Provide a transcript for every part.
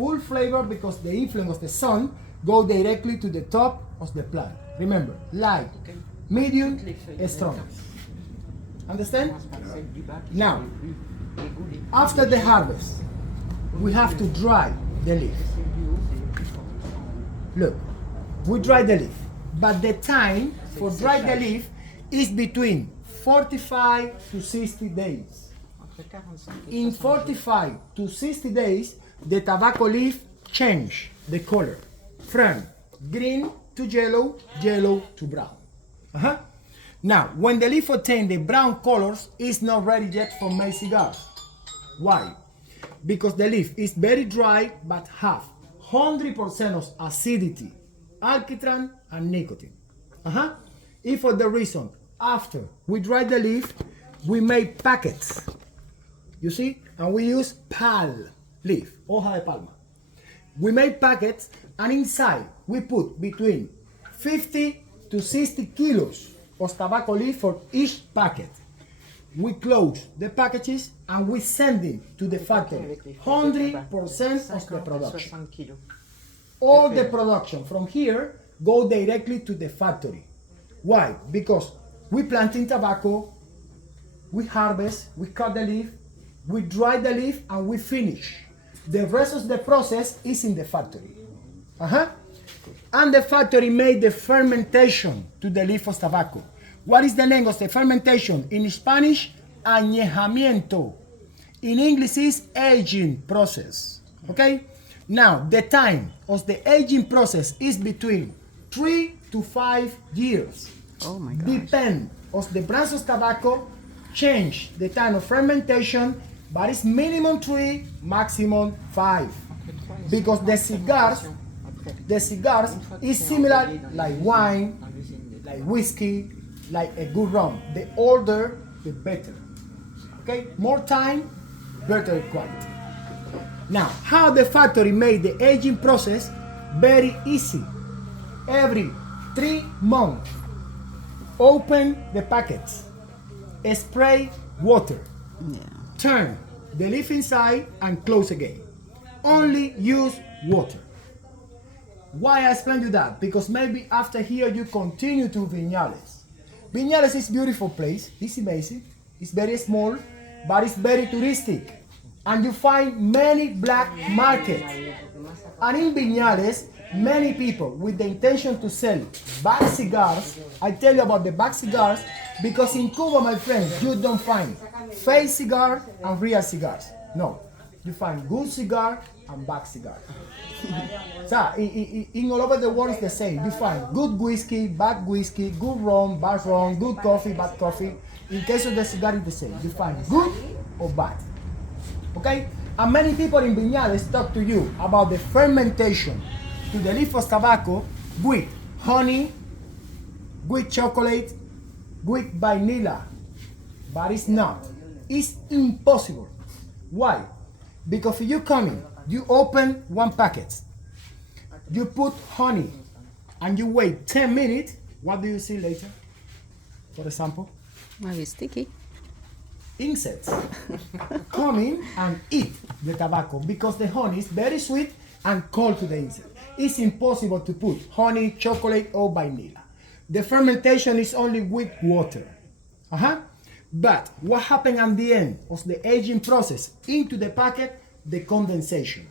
full flavor because the influence of the sun go directly to the top of the plant. Remember, light, medium, strong. Understand? Now, after the harvest, we have to dry the leaf. Look, we dry the leaf, but the time for dry the leaf is between 45 to 60 days. In 45 to 60 days, the tobacco leaf change the color from green to yellow, yellow to brown. Now, when the leaf attain the brown colors, it's not ready yet for made cigars. Why? Because the leaf is very dry but have 100% of acidity, alkitran, and nicotine. If for the reason after we dry the leaf, we make packets. You see? And we use pal leaf, hoja de palma. We make packets, and inside we put between 50 to 60 kilos of tobacco leaf for each packet. We close the packages and we send them to the factory. 100% of the production. All the production from here go directly to the factory. Why? Because we planting tobacco, we harvest, we cut the leaf, we dry the leaf, and we finish. The rest of the process is in the factory. And the factory made the fermentation to the leaf of tobacco. What is the name of the fermentation? In Spanish, añejamiento. In English is aging process. Okay? Now, the time of the aging process is between 3 to 5 years. Oh my gosh. Depend on the branch of tobacco, change the time of fermentation, but it's minimum 3, maximum 5. Because the cigars is similar like wine, like whiskey, like a good rum. The older, the better. Okay? More time, better quality. Now, how the factory made the aging process? Very easy. Every 3 months, open the packets, spray water, turn the leaf inside and close again. Only use water. Why I explain you that? Because maybe after here you continue to Viñales. Viñales is a beautiful place. It's amazing. It's very small, but it's very touristic. And you find many black markets. And in Viñales, many people with the intention to sell bad cigars. I tell you about the bad cigars because in Cuba, my friends, you don't find fake cigars and real cigars. No, you find good cigar and bad cigar. So in all over the world, it's the same. You find good whiskey, bad whiskey, good rum, bad rum, good coffee, bad coffee. In case of the cigar, it's the same. You find good or bad. Okay? And many people in Viñales talk to you about the fermentation to the leaf of tobacco with honey, with chocolate, with vanilla. But it's not. It's impossible. Why? Because if you come in, you open one packet, you put honey, and you wait 10 minutes, what do you see later? For example? Maybe sticky. Insects come in and eat the tobacco because the honey is very sweet and cold to the insect. It's impossible to put honey, chocolate, or vanilla. The fermentation is only with water. But what happened at the end of the aging process into the packet? The condensation.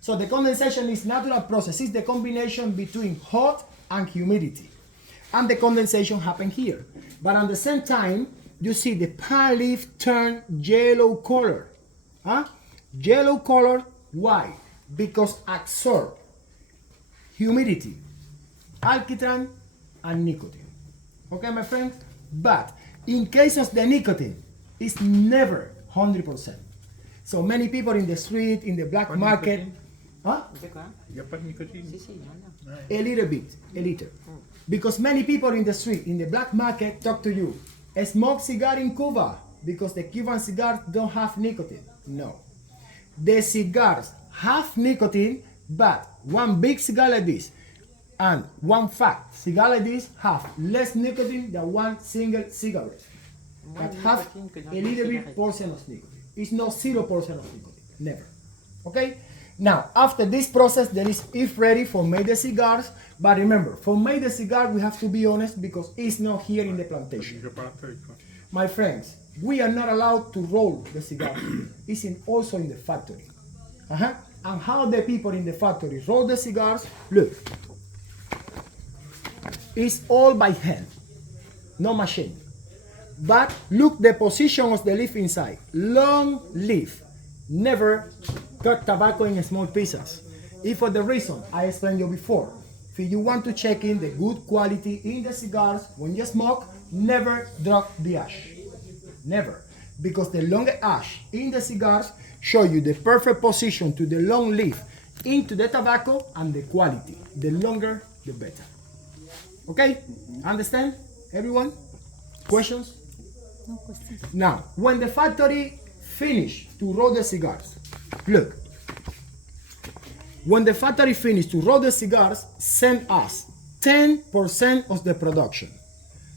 So the condensation is natural process. It's the combination between hot and humidity. And the condensation happened here. But at the same time, you see the palm leaf turn yellow color. Yellow color, why? Because absorb humidity, alkitran, and nicotine. Okay, my friends? But in case of the nicotine, it's never 100%. So many people in the street, in the black market, a little bit, a little. Because many people in the street, in the black market, talk to you. Smoke cigar in Cuba because the Cuban cigars don't have nicotine. No. The cigars have nicotine, but one big cigar like this and one fat cigar like this have less nicotine than one single cigarette. But have a little bit portion of nicotine. It's not 0% of nicotine. Never. Okay? Now, after this process, there is if ready for make the cigars. But remember, for make the cigar, we have to be honest because it's not here in the plantation. My friends, we are not allowed to roll the cigar here. It's also in the factory. And how the people in the factory roll the cigars, look. It's all by hand, no machine. But look the position of the leaf inside. Long leaf. Never cut tobacco in small pieces. If for the reason I explained you before, if you want to check in the good quality in the cigars, when you smoke, never drop the ash. Never. Because the longer ash in the cigars show you the perfect position to the long leaf into the tobacco and the quality. The longer, the better. Okay? Understand, everyone? Questions? No questions. Now, when the factory finish to roll the cigars, look. When the factory finish to roll the cigars, send us 10% of the production.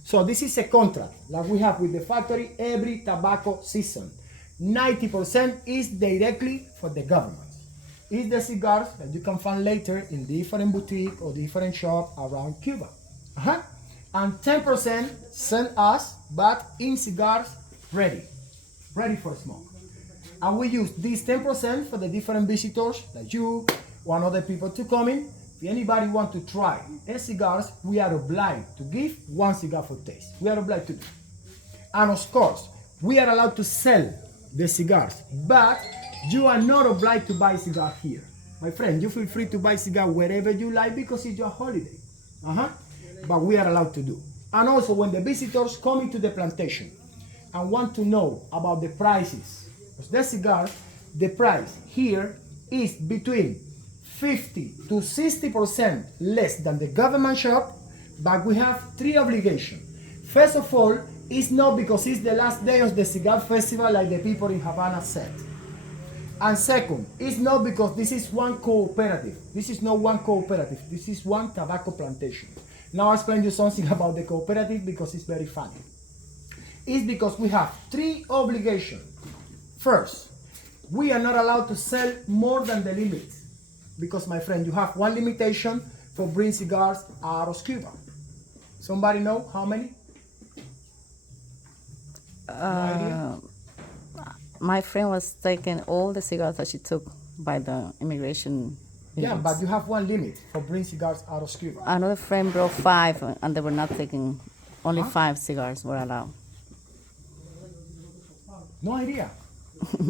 So this is a contract like we have with the factory every tobacco season. 90% is directly for the government. It's the cigars that you can find later in different boutique or different shop around Cuba. And 10% send us, but in cigars ready for smoke. And we use this 10% for the different visitors like you or other people to come in. If anybody want to try cigars, we are obliged to give one cigar for taste. We are obliged to do. And of course, we are allowed to sell the cigars, but you are not obliged to buy cigar here. My friend, you feel free to buy cigar wherever you like because it's your holiday. But we are allowed to do. And also when the visitors come into the plantation and want to know about the prices of the cigars, the price here is between 50 to 60% less than the government shop, but we have three obligations. First of all, it's not because it's the last day of the cigar festival like the people in Havana said. And second, it's not because this is one cooperative. This is not one cooperative. This is one tobacco plantation. Now I'll explain you something about the cooperative because it's very funny. It's because we have three obligations. First, we are not allowed to sell more than the limit. Because my friend, you have one limitation for bring cigars out of Cuba. Somebody know how many? No idea? My friend was taking all the cigars that she took by the immigration. Yeah, but you have one limit for bring cigars out of Cuba. Another friend brought 5 and they were not taking, only 5 cigars were allowed. No idea.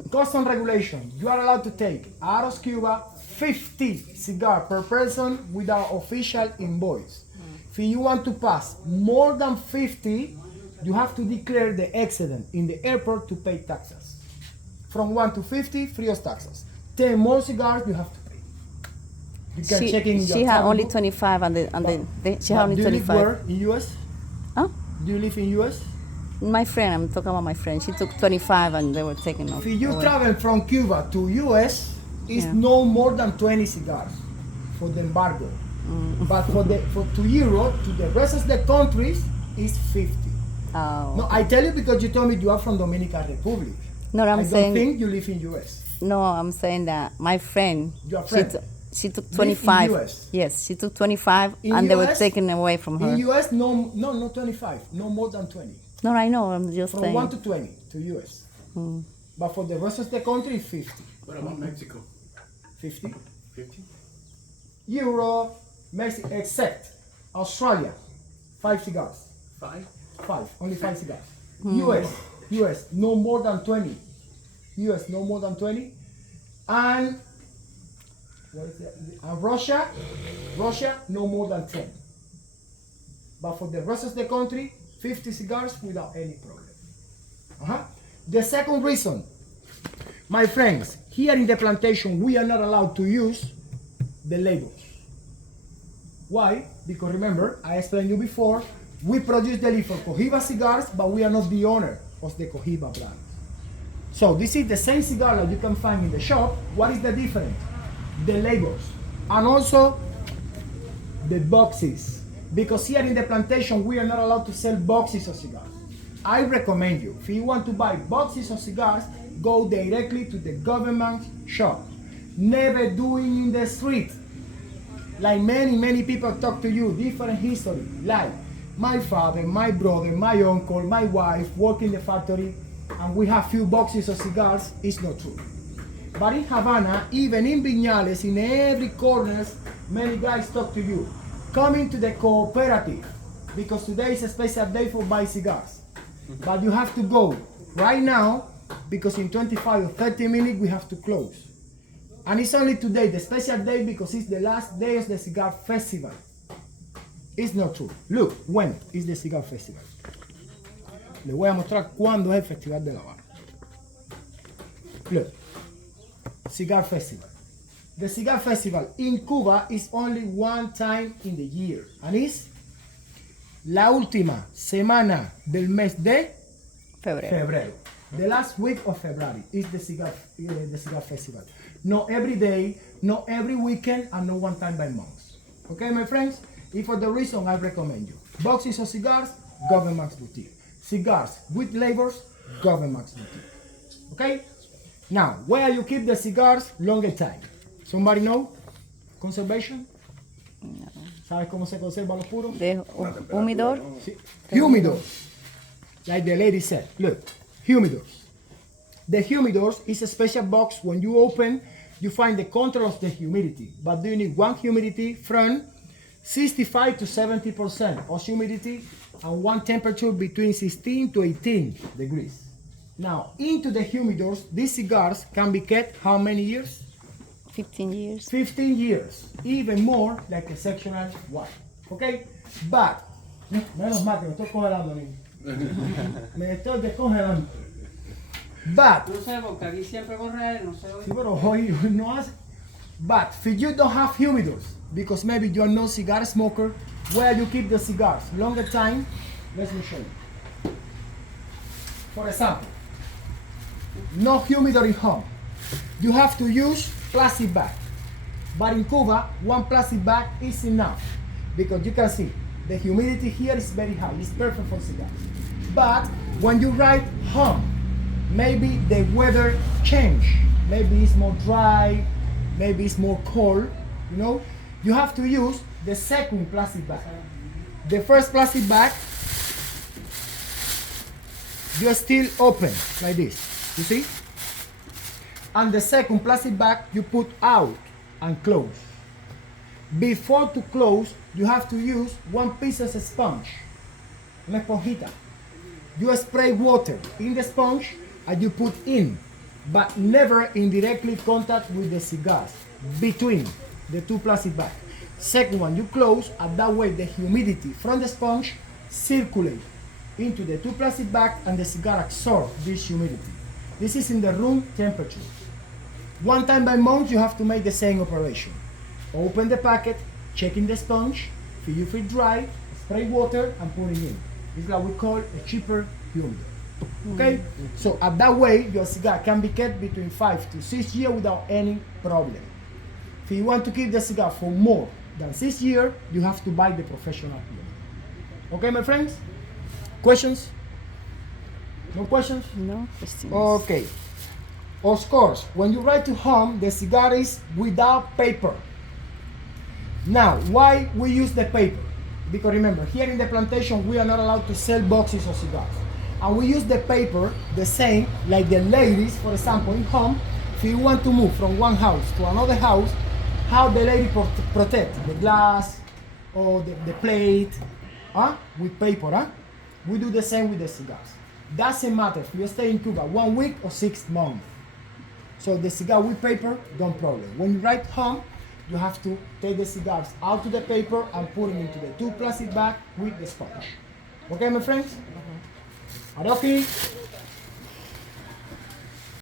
Custom regulation. You are allowed to take out of Cuba 50 cigars per person without official invoice. If you want to pass more than 50, you have to declare the excedent in the airport to pay taxes. From 1 to 50, free of taxes. 10 more cigars, you have to pay. You can check in your She had travel only book. 25 and she had only Do you live 25. where? In US? Huh? Do you live in US? My friend, I'm talking about my friend. She took 25 and they were taking off. If you away. travel from Cuba to US, it's no more than 20 cigars for the embargo. But to Europe, to the rest of the countries, it's 50. Oh. No, I tell you because you told me you are from Dominican Republic. No, I'm I saying. don't think you live in US. No, I'm saying that my friend. Your friend She took live in 25. US? Yes, she took 25 In and they were US? taken away from her. In US, no, not 25, no more than 20. No, I know. I'm just From saying. 1 to 20 to US. But for the rest of the country, 50. What about Mexico? 50. 50? Europe, Mexico, except Australia, 5 cigars. 5? 5, only 5 cigars. US, no more than 20. US, no more than 20. And what is it? And Russia, no more than 10. But for the rest of the country, 50 cigars without any problem. The second reason, my friends, here in the plantation, we are not allowed to use the labels. Why? Because remember, I explained you before, we produce the leaf for Cohiba cigars, but we are not the owner of the Cohiba brand. So this is the same cigar that you can find in the shop. What is the difference? The labels. And also the boxes. Because here in the plantation, we are not allowed to sell boxes of cigars. I recommend you, if you want to buy boxes of cigars, go directly to the government shop. Never doing in the street. Like many people talk to you, different history. Like my father, my brother, my uncle, my wife work in the factory and we have few boxes of cigars. It's not true. But in Havana, even in Viñales, in every corner, many guys talk to you. Come into the cooperative because today is a special day for buy cigars. But you have to go right now because in 25 or 30 minutes we have to close. And it's only today, the special day, because it's the last day of the cigar festival. It's not true. Look, when is the cigar festival? Les voy a mostrar cuándo es el Festival de La Habana. Look, cigar festival. The cigar festival in Cuba is only one time in the year. And it's la última semana del mes de febrero. The last week of February is the cigar festival. Not every day, not every weekend, and not one time by month. Okay, my friends? If for the reason I recommend you. Boxes of cigars, Government Max Boutique. Cigars with labels, Government Max Boutique. Okay? Now, where you keep the cigars longer time? Somebody know? Conservation? No. ¿Sabes cómo se conservan los puros? De humidor. Sí. Humidors. Like the lady said. Look, humidors. The humidors is a special box. When you open, you find the control of the humidity. But do you need one humidity from 65 to 70% of humidity and one temperature between 16 to 18 degrees. Now, into the humidors, these cigars can be kept how many years? 15 years. 15 years. Even more like a sectional one. Okay? But, menos mal que me estoy congelando, niño. Me estoy descongelando. But, No sé, porque aquí siempre corre, no sé hoy. sí, pero hoy no hace. But if you don't have humidors, because maybe you're no cigar smoker, where you keep the cigars longer time, let me show you. For example, no humidor in home. You have to use plastic bag. But in Cuba, one plastic bag is enough because you can see the humidity here is very high. It's perfect for cigars. But when you ride home, maybe the weather change. Maybe it's more dry, maybe it's more cold, you know? You have to use the second plastic bag. The first plastic bag, you still open like this, you see? And the second plastic bag you put out and close. Before to close, you have to use one piece of sponge, una esponjita. You spray water in the sponge and you put in, but never in directly contact with the cigars, between the two plastic bags. Second one, you close, and that way the humidity from the sponge circulates into the two plastic bags and the cigar absorbs this humidity. This is in the room temperature. One time by month, you have to make the same operation. Open the packet, check in the sponge, if you feel dry, spray water and put it in. It's what we call a cheaper humidor. Okay? So at that way, your cigar can be kept between 5 to 6 years without any problem. If you want to keep the cigar for more than 6 years, you have to buy the professional humidor. Okay, my friends? Questions? No questions? No questions. Okay. Of course, when you ride to home, the cigar is without paper. Now, why we use the paper? Because remember, here in the plantation, we are not allowed to sell boxes of cigars. And we use the paper the same, like the ladies, for example, in home, if you want to move from one house to another house, how the lady protect the glass or the plate, with paper, We do the same with the cigars. Doesn't matter if you stay in Cuba 1 week or 6 months. So the cigar with paper, don't problem. When you ride home, you have to take the cigars out to the paper and put them into the 2 plastic bags with the sponge. Okay, my friends? Are you okay?